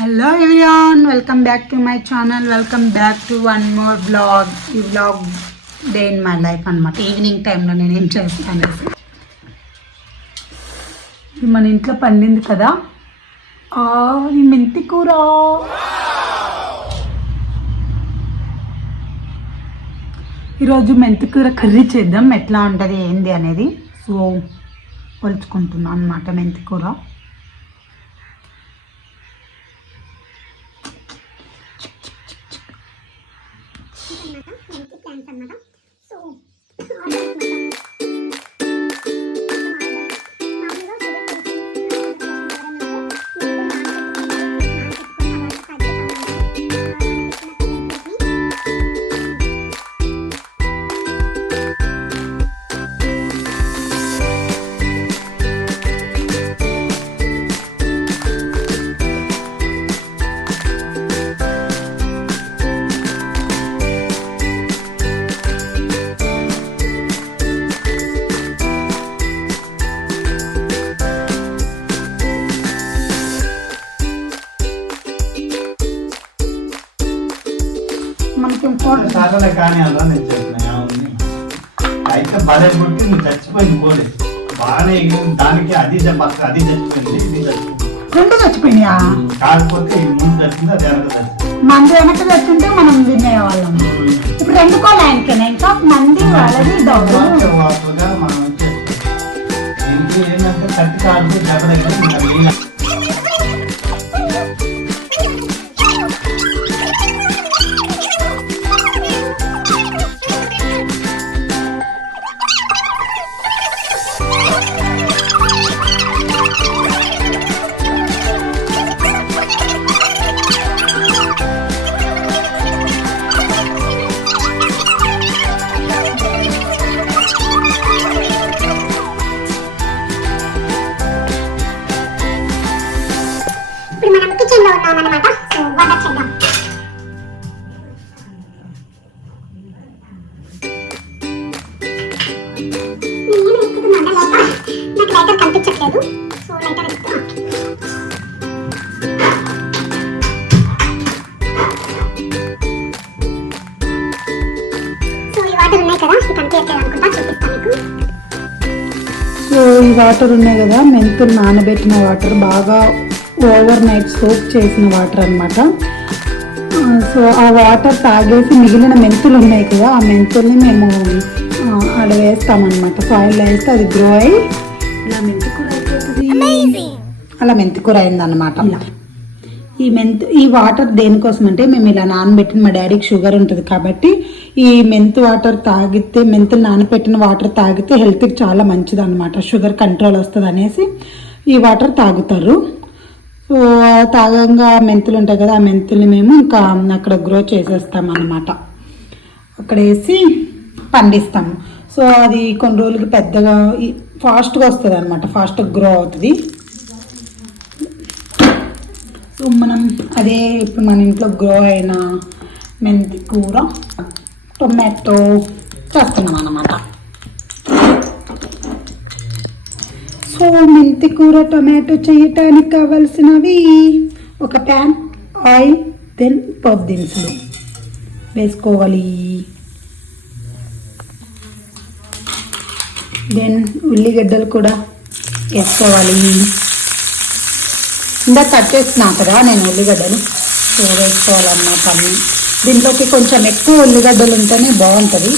Hello everyone, welcome back to my channel. Welcome back to one more blog. ఈ blog day in my life అనమాట. Evening టైంలో నేను ఏం చేస్తాను, ఇది మన ఇంట్లో పండింది కదా, ఈ మెంతి కూర. ఈరోజు మెంతి కూర కర్రీ చేద్దాం. ఎట్లా ఉంటుంది ఏంది అనేది సో పోల్చుకుంటున్నాను అనమాట. మెంతి కూర సాగలే కానీ అలా నేను చెప్పిన అయితే బలే కొట్టి నువ్వు చచ్చిపోయింది కోడి బాగానే దానికి అది అది చచ్చిపోయింది ఇది రెండు చచ్చిపోయినాయా? కాకపోతే ముందు చచ్చింది అది వెనక చచ్చింది. మంది వెనక చచ్చింటే మనం వినేవాళ్ళం. ఇప్పుడు రెండు కోళ్ళు ఆయనకేనా, ఇంకా మంది వాళ్ళది మనం ఇంట్లో ఏంటంటే కత్తి కాదు జగడ కనిపించట్లేదు. సో లైటర్ సో ఈ వాటర్ ఉన్నాయి కదా, మెంతులు నానబెట్టిన వాటర్, బాగా ఓవర్ నైట్ సోప్ చేసిన వాటర్ అనమాట. సో ఆ వాటర్ తాగేసి మిగిలిన మెంతులు ఉన్నాయి కదా, ఆ మెంతుల్ని మేము ఆడ వేస్తామన్నమాట. సాయిల్లో వేస్తే అది గ్రో అయ్యి ఇలా మెంతి కూర అయిపోతుంది. అలా మెంతి కూర అయిందన్నమాట. ఈ వాటర్ దేనికోసం అంటే, మేము ఇలా నానబెట్టిన, మా డాడీకి షుగర్ ఉంటుంది కాబట్టి ఈ మెంతు వాటర్ తాగితే, మెంతులు నానబెట్టిన వాటర్ తాగితే హెల్త్కి చాలా మంచిది అనమాట. షుగర్ కంట్రోల్ వస్తుంది అనేసి ఈ వాటర్ తాగుతారు. సో తాగంగా మెంతులు ఉంటాయి కదా, ఆ మెంతుల్ని మేము ఇంకా అక్కడ గ్రో చేసేస్తాం అన్నమాట. అక్కడ వేసి పండిస్తాము. సో అది కొన్ని రోజులకి పెద్దగా ఫాస్ట్గా వస్తుంది అనమాట, ఫాస్ట్గా గ్రో అవుతుంది. సో మనం అదే ఇప్పుడు మన ఇంట్లో గ్రో అయిన మెంతి కూర టొమాటో చేస్తున్నాం అన్నమాట. సో మెంతి కూర టొమాటో చేయటానికి కావాల్సినవి ఒక ప్యాన్, ఆయిల్, దెన్ పప్పు దినుసులు వేసుకోవాలి. దెన్ ఉల్లిగడ్డలు కూడా వేసుకోవాలి. ఇందాక కట్ చేస్తున్నా కదా నేను ఉల్లిగడ్డలు, సో వేసుకోవాలన్నమాట. దీంట్లోకి కొంచెం ఎక్కువ ఉల్లిగడ్డలు ఉంటేనే బాగుంటుంది.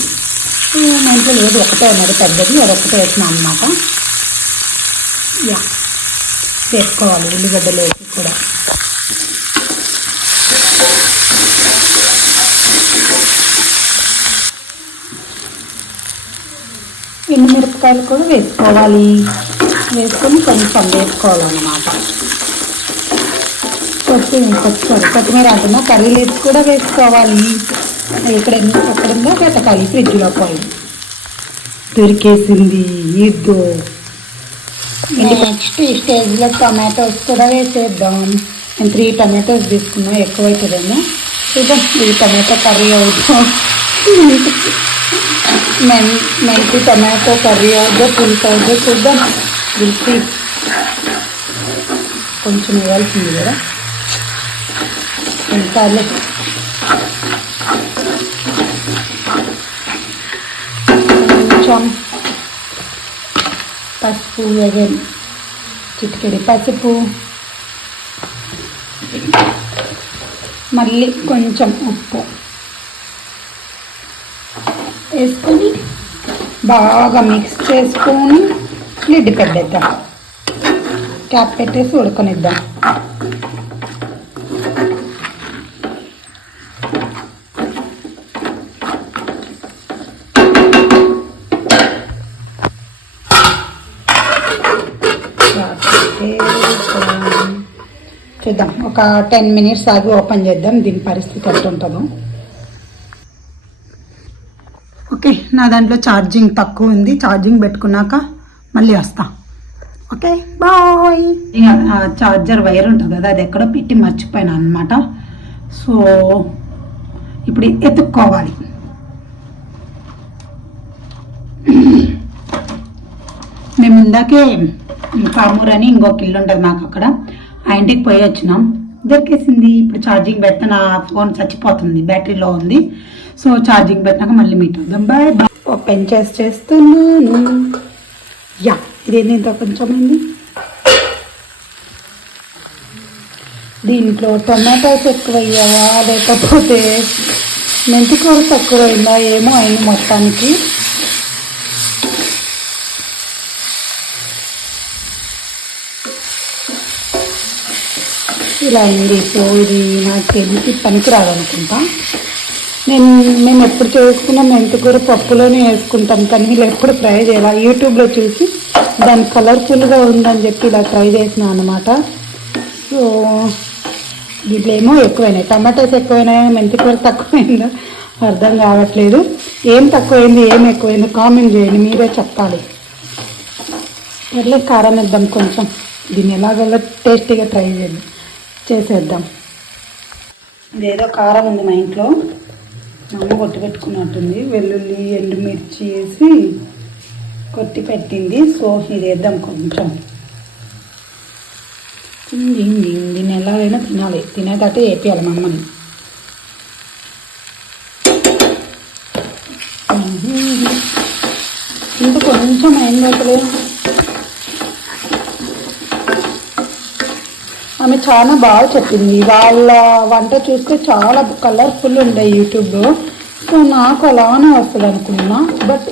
మా ఇంట్లో లేదు, ఒకటే ఉన్నది పెద్దది, అది ఒకటే వేసినా అన్నమాట. వేసుకోవాలి ఉల్లిగడ్డలు వేసి కూడా. ఎండుమిరపకాయలు కూడా వేసుకోవాలి. వేసుకొని కొంచెం వేసుకోవాలన్నమాట. కొత్తిమీర అంటున్నా, కర్రీ లీవ్స్ కూడా వేసుకోవాలి. ఎక్కడుందో వెతకాలి ఫ్రిడ్జ్లో పోయి. దొరికేసింది ఇద్దో. నెక్స్ట్ ఈ స్టేజ్లో టొమాటోస్ కూడా వేసేద్దాం. నేను 3 టొమాటోస్ తీసుకున్నాను, ఎక్కువైతుందేమో చూద్దాం. ఇది టొమాటో కర్రీ అవుతాం. మెంతి టమాటో కర్రీ అవుతుందో పులుసు అవుతుందో చూద్దాం. కొంచెం ఇవ్వాల్సింది కదా. ఎన్నిసార్లు కొంచెం పసుపు, అగైన్ చిటికెడి పసుపు, మళ్ళీ కొంచెం ఉప్పు వేసుకొని బాగా మిక్స్ చేసుకొని లిడ్ పెట్టేద్దాం. క్యాప్ పెట్టేసి ఉడకనిద్దాం. చూద్దాం, ఒక 10 minutes ఆగి ఓపెన్ చేద్దాం, దీని పరిస్థితి ఎట్లుంటుందో. ఓకే, నా దాంట్లో ఛార్జింగ్ తక్కువ ఉంది. ఛార్జింగ్ పెట్టుకున్నాక మళ్ళీ వస్తా. Okay bye. ఛార్జర్ వైర్ ఉంటుంది కదా, అది ఎక్కడో పెట్టి మర్చిపోయాను అనమాట. సో ఇప్పుడు ఎత్తుక్కోవాలి. మేము ఇందాకే కామూర్ అని ఇంకొక ఇల్లు ఉంటుంది మాకు, అక్కడ ఆ ఇంటికి పోయి వచ్చినాం. దొరికేసింది. ఇప్పుడు ఛార్జింగ్ పెడితే నా ఫోన్ చచ్చిపోతుంది, బ్యాటరీలో ఉంది. సో ఛార్జింగ్ పెట్టినాక మళ్ళీ మీట్ అవుదాం. Bye bye. ఓపెన్ చేస్తున్నాను. యా, ఇదేంటి ఇంత కొంచెం అయింది. దీంట్లో టొమాటోస్ ఎక్కువయ్యావా లేకపోతే మెంతికూర తక్కువైందా ఏమో అయింది మొత్తానికి. ఇలా అయింది. సో ఇది నాకు తెలిసి పనికిరాదనుకుంటా. మేము ఎప్పుడు చేసుకున్న మెంతికూర పప్పులోనే వేసుకుంటాం, కానీ వీళ్ళు ఎప్పుడు ట్రై చేయాలి. యూట్యూబ్లో చూసి దాని కలర్ఫుల్గా ఉందని చెప్పి ఇలా ట్రై చేసిన అనమాట. సో దీంట్లో ఏమో ఎక్కువైనాయి, టమాటాస్ ఎక్కువైనాయా మెంతికూర తక్కువైందా అర్థం కావట్లేదు. ఏం తక్కువైంది ఏం ఎక్కువైందో కామెంట్ చేయండి, మీరే చెప్పాలి. ఎట్లా కారం వేద్దాం కొంచెం, దీన్ని ఎలాగో టేస్టీగా ట్రై చేసేద్దాం. ఇదేదో కారం ఉంది మా ఇంట్లో, మా అమ్మ కొట్టి పెట్టుకున్నట్టుంది. వెల్లుల్లి ఎండుమిర్చి వేసి కొట్టి పెట్టింది. సో ఇది వేద్దాం కొంచెం. దీన్ని ఎలాగైనా తినాలి, తినేటట్టు వేపియాలి మా అమ్మని. ఇంత కొంచెం అయింది అసలు. ఆమె చాలా బాగా చెప్పింది. వాళ్ళ వంట చూస్తే చాలా కలర్ఫుల్ ఉండే యూట్యూబ్లో. సో నాకు అలానే వస్తుంది అనుకున్నా, బట్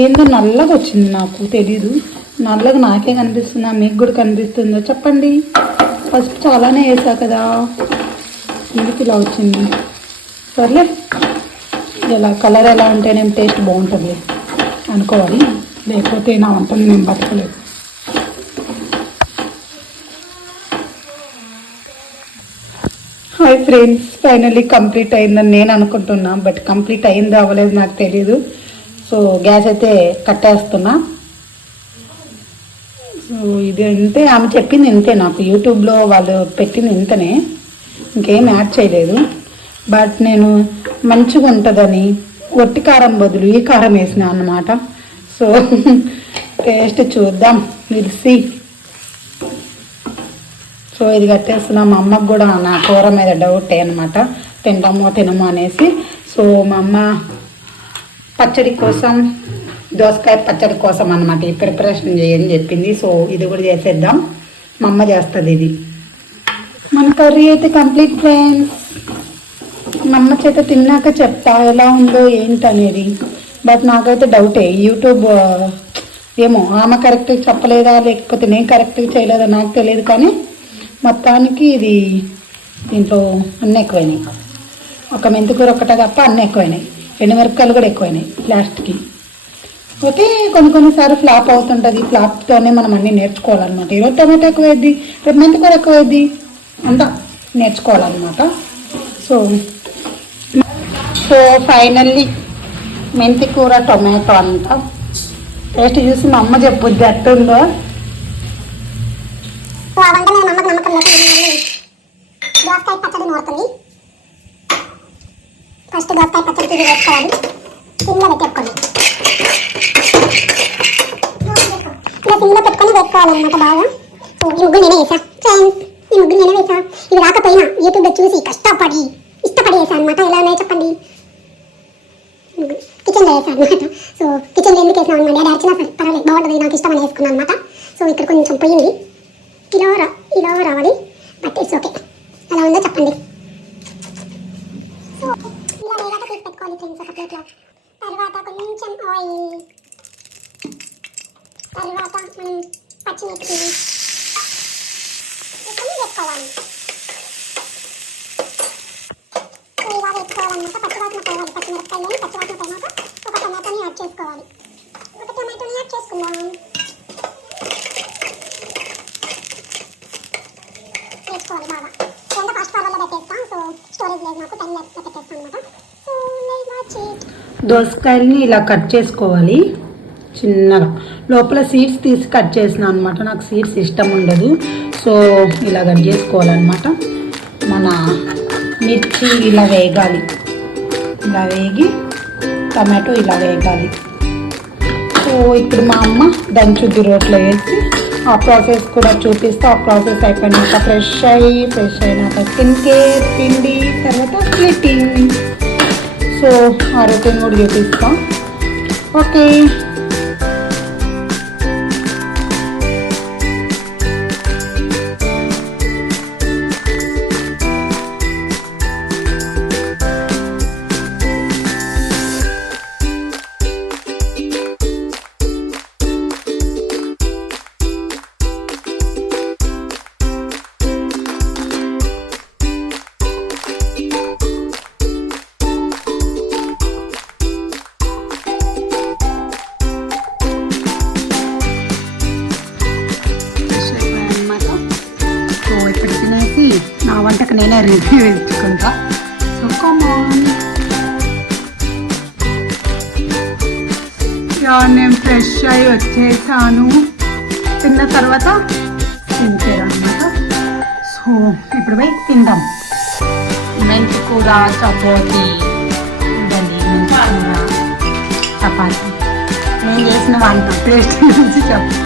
ఏందో నల్లగా వచ్చింది. నాకు తెలీదు, నల్లగా నాకే కనిపిస్తుందా మీకు కూడా కనిపిస్తుందో చెప్పండి. ఫస్ట్ చాలానే వేసా కదా, ఎందుకు ఇలా వచ్చింది. సర్లే, ఇలా కలర్ ఎలా ఉంటేనే టేస్ట్ బాగుంటుంది అనుకోవాలి, లేకపోతే నా వంటలు నేను బతకలేదు. హాయ్ ఫ్రెండ్స్, ఫైనల్లీ కంప్లీట్ అయిందని నేను అనుకుంటున్నా, బట్ కంప్లీట్ అయిందో అవ్వలేదు నాకు తెలీదు. సో గ్యాస్ అయితే కట్టేస్తున్నా. సో ఇది ఇంతే, ఆమె చెప్పింది ఇంతే, నాకు యూట్యూబ్లో వాళ్ళు పెట్టింది ఇంతనే, ఇంకేం యాడ్ చేయలేదు. బట్ నేను మంచిగా ఉంటుందని ఒట్టి కారం బదులు ఈ కారం వేసిన అన్నమాట. సో టేస్ట్ చూద్దాం, విల్ సీ. సో ఇది కట్టేస్తున్నా. మా అమ్మకు కూడా నా కూర మీద డౌటే అనమాట, తింటామో తినమో అనేసి. సో మా అమ్మ పచ్చడి కోసం, దోసకాయ పచ్చడి కోసం అనమాట ఈ ప్రిపరేషన్ చేయని చెప్పింది. సో ఇది కూడా చేసేద్దాం, మా అమ్మ చేస్తుంది ఇది. మన కర్రీ అయితే కంప్లీట్ ఫ్రెండ్స్. మా అమ్మ చేత తిన్నాక చెప్తా ఎలా ఉందో ఏంటనేది. బట్ నాకైతే డౌటే, యూట్యూబ్ ఏమో ఆమె కరెక్ట్గా చెప్పలేదా లేకపోతే నేను కరెక్ట్గా చేయలేదా నాకు తెలియదు. కానీ మొత్తానికి ఇది దీంట్లో అన్నీ ఎక్కువైనాయి. ఒక మెంతికూర ఒక్కటే తప్ప అన్నీ ఎక్కువైనాయి. ఎండుమిరపకాయలు కూడా ఎక్కువైనాయి లాస్ట్కి. ఓకే, కొన్నిసార్లు ఫ్లాప్ అవుతుంటుంది. ఫ్లాప్తోనే మనం అన్నీ నేర్చుకోవాలన్నమాట. ఈరోజు టమాటో ఎక్కువైద్ది, రేపు మెంతికూర ఎక్కువైద్ది, అంతా నేర్చుకోవాలన్నమాట. సో ఫైనల్లీ మెంతికూర టొమాటో అంట టేస్ట్ చూసి మా అమ్మ చెప్పుద్ది అట్టుందో. దోసకాయ పచ్చడి నూరుతుంది. ఫస్ట్ దోసకాయ పచ్చడి తీసి వేసుకోవాలి, సిమ్లో పెట్టేసుకోవాలి. ఇలా సిమ్లో పెట్టుకొని వేసుకోవాలన్నమాట బాగా. సో ఈ ముగ్గురు నేనే వేసా ఫ్రెండ్స్, ఈ ముగ్గురు నేనే వేసా. ఇది రాకపోయినా యూట్యూబ్లో చూసి కష్టపడి ఇష్టపడి వేసా అనమాట. ఎలా ఉన్నాయో చెప్పండి. కిచెన్లో వేసాను అనమాట. సో కిచెన్లో ఎందుకు వేసాను అనమాట, డాడీ అరిచినా సరే పర్వాలేదు, బాగుంటుంది, నాకు ఇష్టం అని వేసుకున్నాను అనమాట. సో ఇక్కడ కొంచెం పోయింది, ఇలా రావాలి, బట్ ఇట్స్ ఓకే. ఎలా ఉందో చెప్పండి. సో ఇలా వేగాక తీసి పెట్టుకోవాలి ఫ్రెండ్స్ ఒక ప్లేట్లో. తర్వాత కొంచెం ఆయిల్, తర్వాత మనం పచ్చిమిర్చి వేసుకోవాలి. ఇలా వేసుకోవాలన్నమాట. పచ్చివాసన పోవాలి, పచ్చిమిరపకాయలని పచ్చివాసన పోయినాక ఒక టమాటోని యాడ్ చేసుకోవాలి. ఒక టమాటోని యాడ్ చేసుకుందాం. వేసుకోవాలి బాగా. ఎంత ఫాస్ట్ ఫార్వర్డ్లో పెట్టేస్తాం. సో స్టోరేజ్ లేదు నాకు, 10 minutes పెట్టేస్తాం అనమాట. So watch it. దోసకాయల్ని ఇలా కట్ చేసుకోవాలి చిన్నగా. లోపల సీడ్స్ తీసి కట్ చేసిన అనమాట, నాకు సీడ్స్ ఇష్టం ఉండదు. సో ఇలా కట్ చేసుకోవాలన్నమాట. మన మిర్చి ఇలా వేగాలి, ఇలా వేగి టమాటో ఇలా వేగాలి. సో ఇప్పుడు మా అమ్మ దంచుద్ది రోట్లో వేసి, ఆ ప్రాసెస్ కూడా చూపిస్తే, ఆ ప్రాసెస్ అయిపోయినాక ఫ్రెష్ అయినాక స్కిన్ కేర్, పిండి, తర్వాత స్ప్లిట్టింగ్. సో ఆ రొటీన్ కూడా చూపిస్తాం. ఓకే. నా వంటకు నేనే రివ్యూ ఇచ్చుకుంటా. So come on. నేను ఫ్రెష్ అయ్యి వచ్చేసాను. తిన్న తర్వాత స్కిన్ కేర్ అనమాట. సో ఇప్పుడు పోయి తిందాం. మెంతి కూర, చపాతి, మెంతి కూర, చపాతి. నేను చేసిన వంట టేస్ట్ చూసి చెప్పు.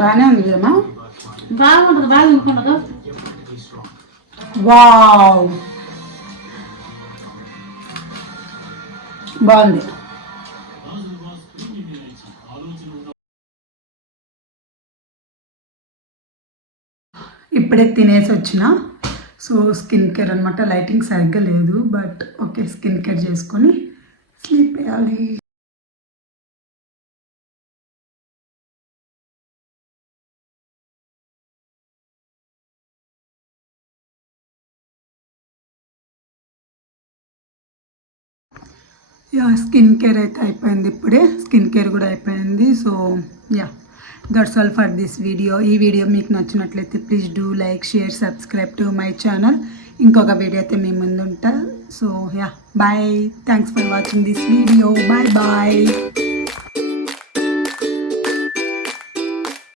బాగానే ఉంది కదమ్మా, బాగుంటుంది, బాగా అనుకుంటుందా? వావ్ బాగుంది. ఇప్పుడే తినేసి వచ్చిన. సో స్కిన్ కేర్ అనమాట. లైటింగ్ సరిగ్గా లేదు, బట్ ఓకే, స్కిన్ కేర్ చేసుకొని స్లీప్ వేయాలి. స్కిన్ కేర్ అయితే అయిపోయింది, ఇప్పుడే స్కిన్ కేర్ కూడా అయిపోయింది. So that's all for this video. ఈ వీడియో మీకు నచ్చినట్లయితే please do like, share, subscribe to my channel. ఇంకొక వీడియో అయితే మీ ముందు ఉంటా. So bye. Thanks for watching this video. Bye bye.